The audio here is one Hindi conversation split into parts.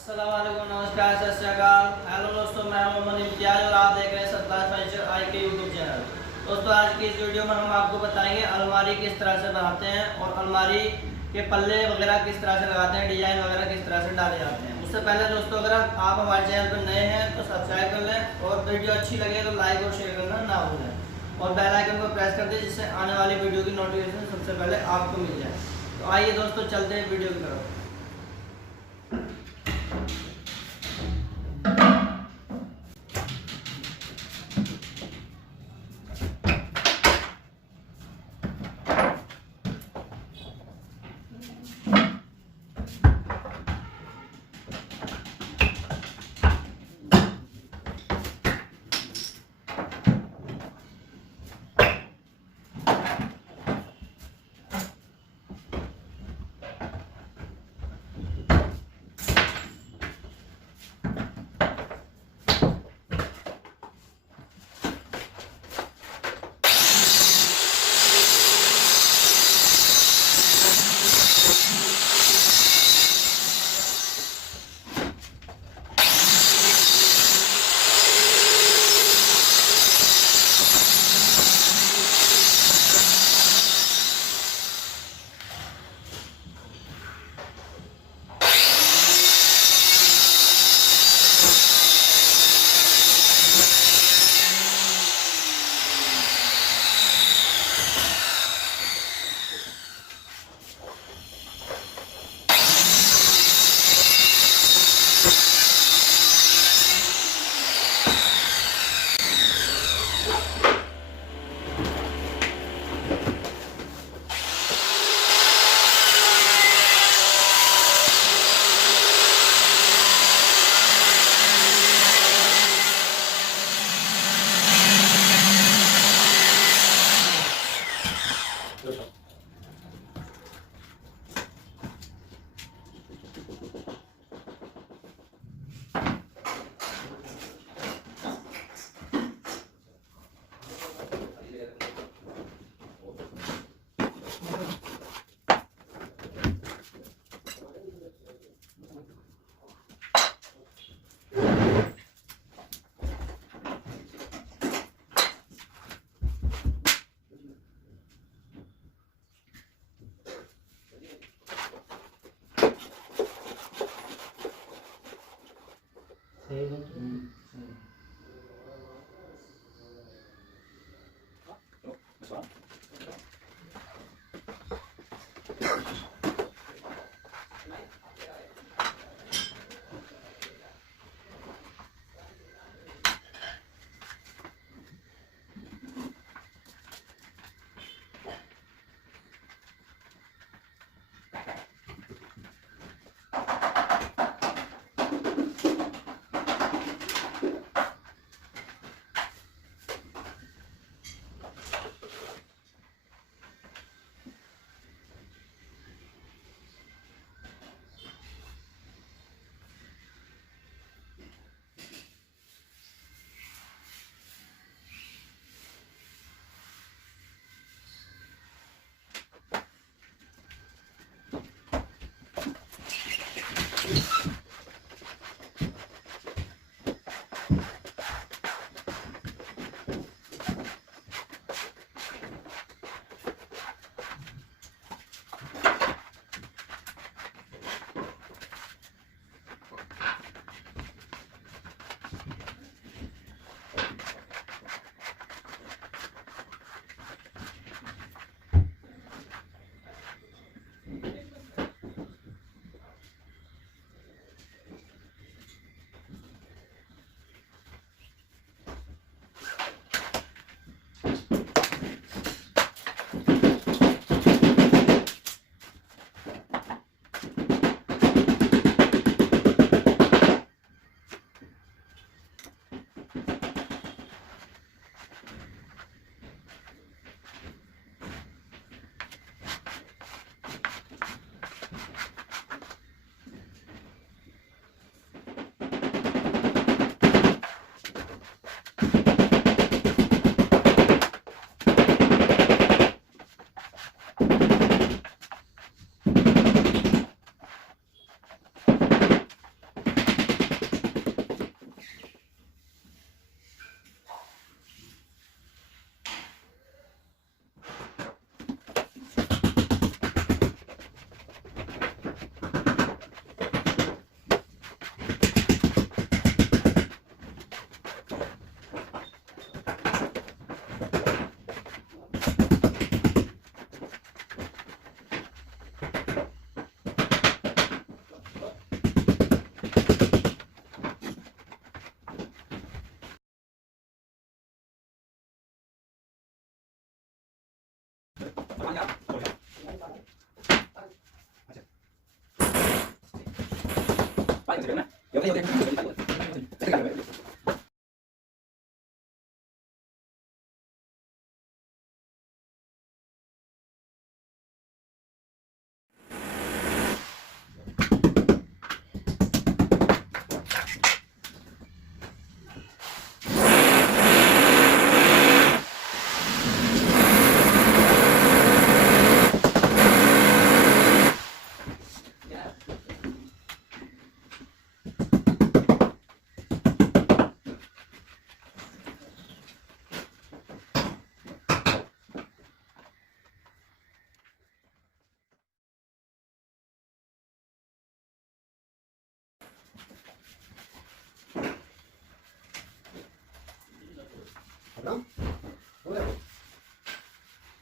अस्सलाम वालेकुम, नमस्कार, सत श्री अकाल। हेलो दोस्तों, मैं मोहम्मद इम्तियाज और आप देख रहे हैं सरताज फर्नीचर आई के यूट्यूब चैनल। दोस्तों, आज की इस वीडियो में हम आपको बताएंगे अलमारी किस तरह से बनाते हैं और अलमारी के पल्ले वगैरह किस तरह से लगाते हैं, डिजाइन वगैरह किस तरह से डाले जाते हैं। उससे पहले दोस्तों, अगर आप हमारे चैनल पर नए हैं तो सब्सक्राइब कर लें और वीडियो अच्छी लगे तो लाइक और शेयर करना ना भूलें और बेल आइकन को प्रेस कर दें जिससे आने वाली वीडियो की नोटिफिकेशन सबसे पहले आपको मिल जाए। तो आइए दोस्तों, चलते हैं वीडियो की तरफ।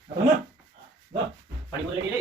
Apa nama? Dah. Paling boleh ni.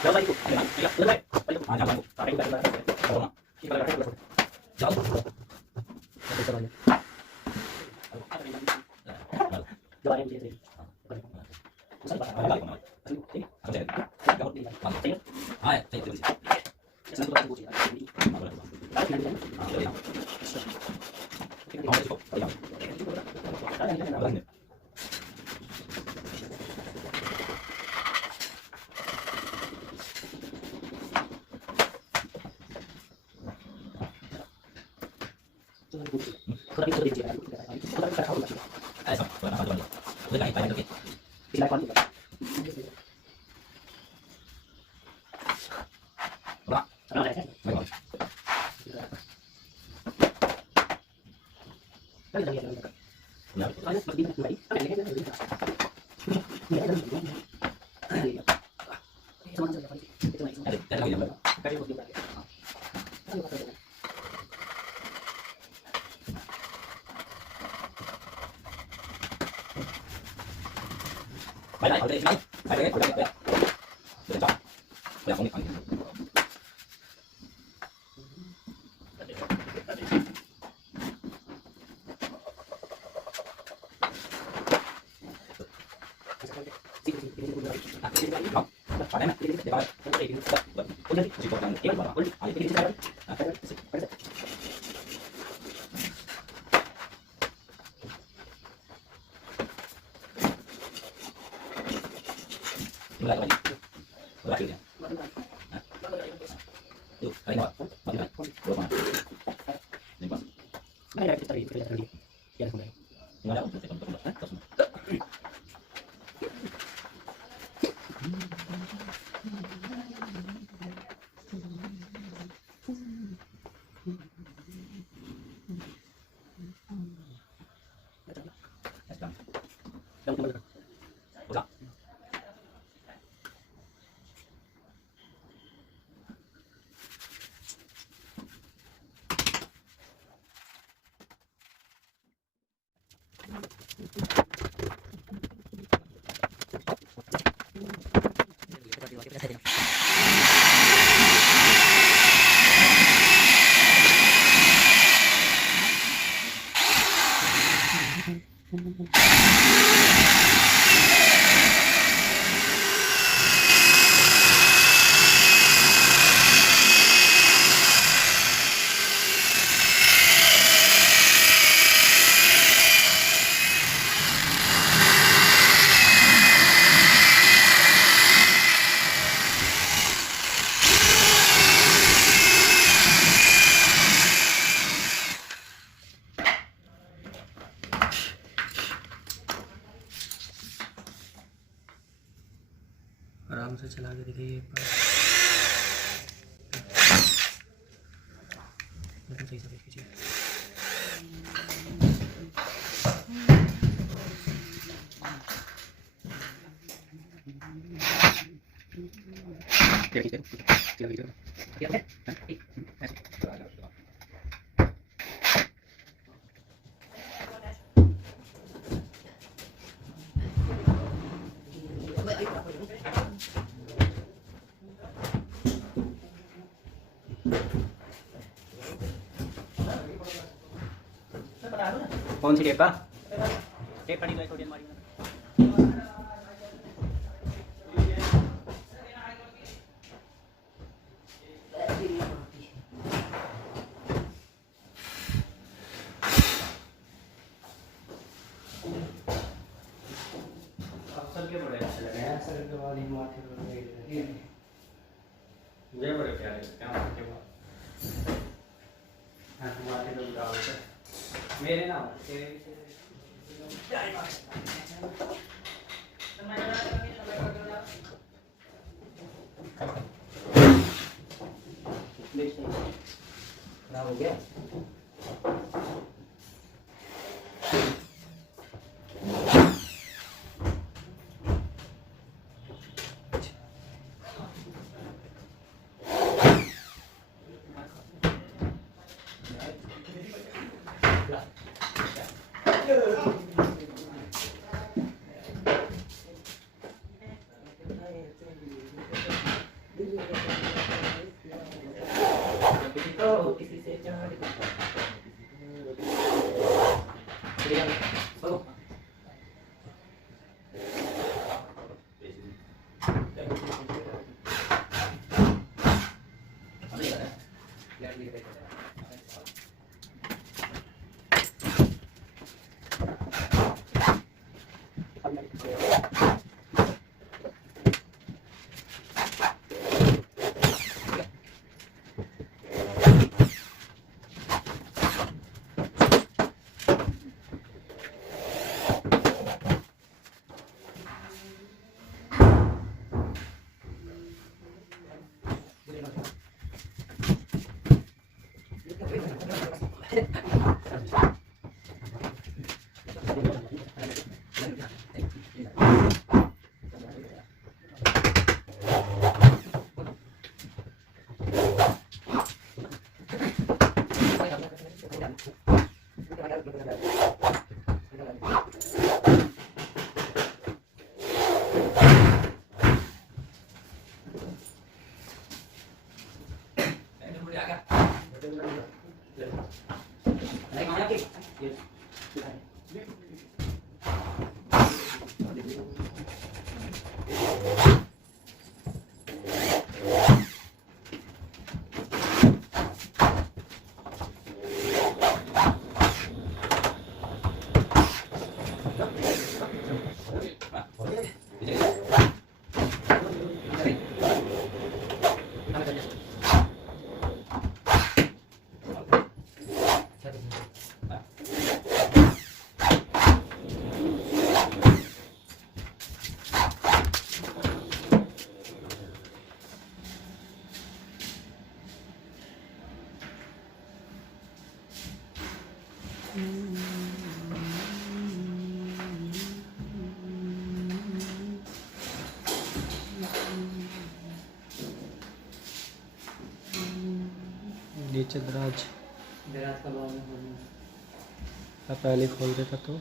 Jangan ikut. Tidak, selesai. Jangan ikut. Tarik ke belakang. Tolong. Kita lihat ke belakang. Jauh. Sampai sana. Jalan yang sini. Usah pasang. Balik. Sini. Ada. Jangan di. Sini. Ah, ya, itu sini. Sini tu kunci. Ini. Tarik ke belakang. Ah, ya. Kita cukup. Ya. Ada. ऐसा पूरा नाम जोड़ उधर लाइन पाए करके इस लाइन पर वाह चला रहा है भाई यार आज बड़ी भाई Bye bye, bye bye, bye bye, bye bye, bye bye, आराम से चला के दिखाइए एक बार। बिल्कुल सही से खींचिए। कौन सी टेप का टेप पड़ी थोड़ी हमारी अफसर के बड़े अच्छे लगे हैं। अफसर के वाली माथे पर ये बड़े प्यारे क्या के बाद हाँ माथे पे उड़ा होता है मेरे ना खराब हो गया। नीचे दराज दराज का बाद में पहले खोल देता तो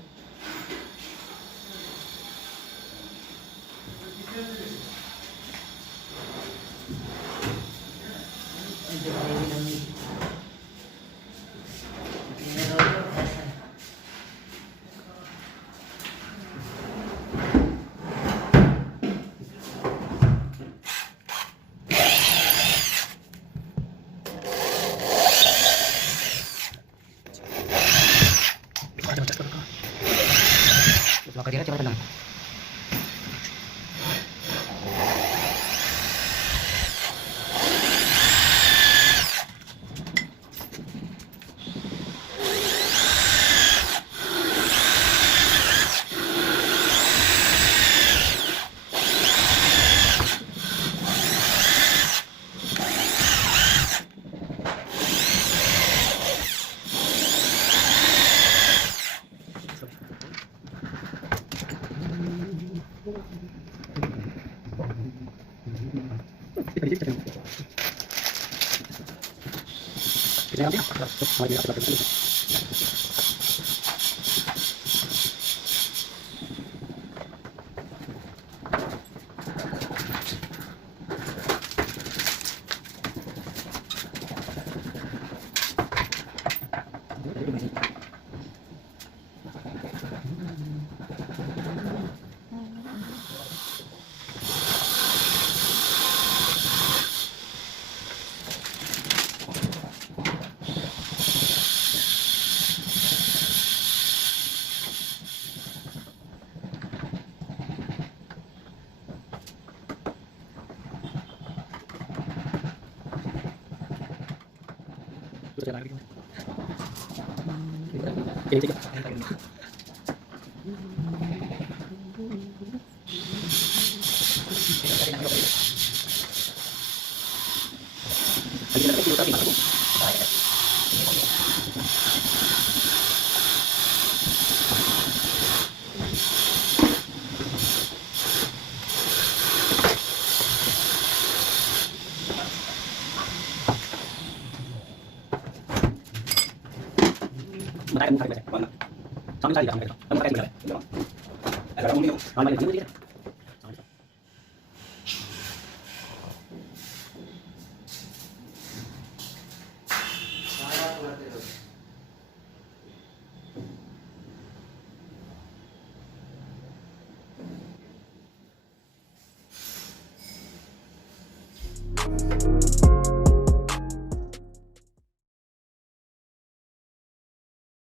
सामने सारी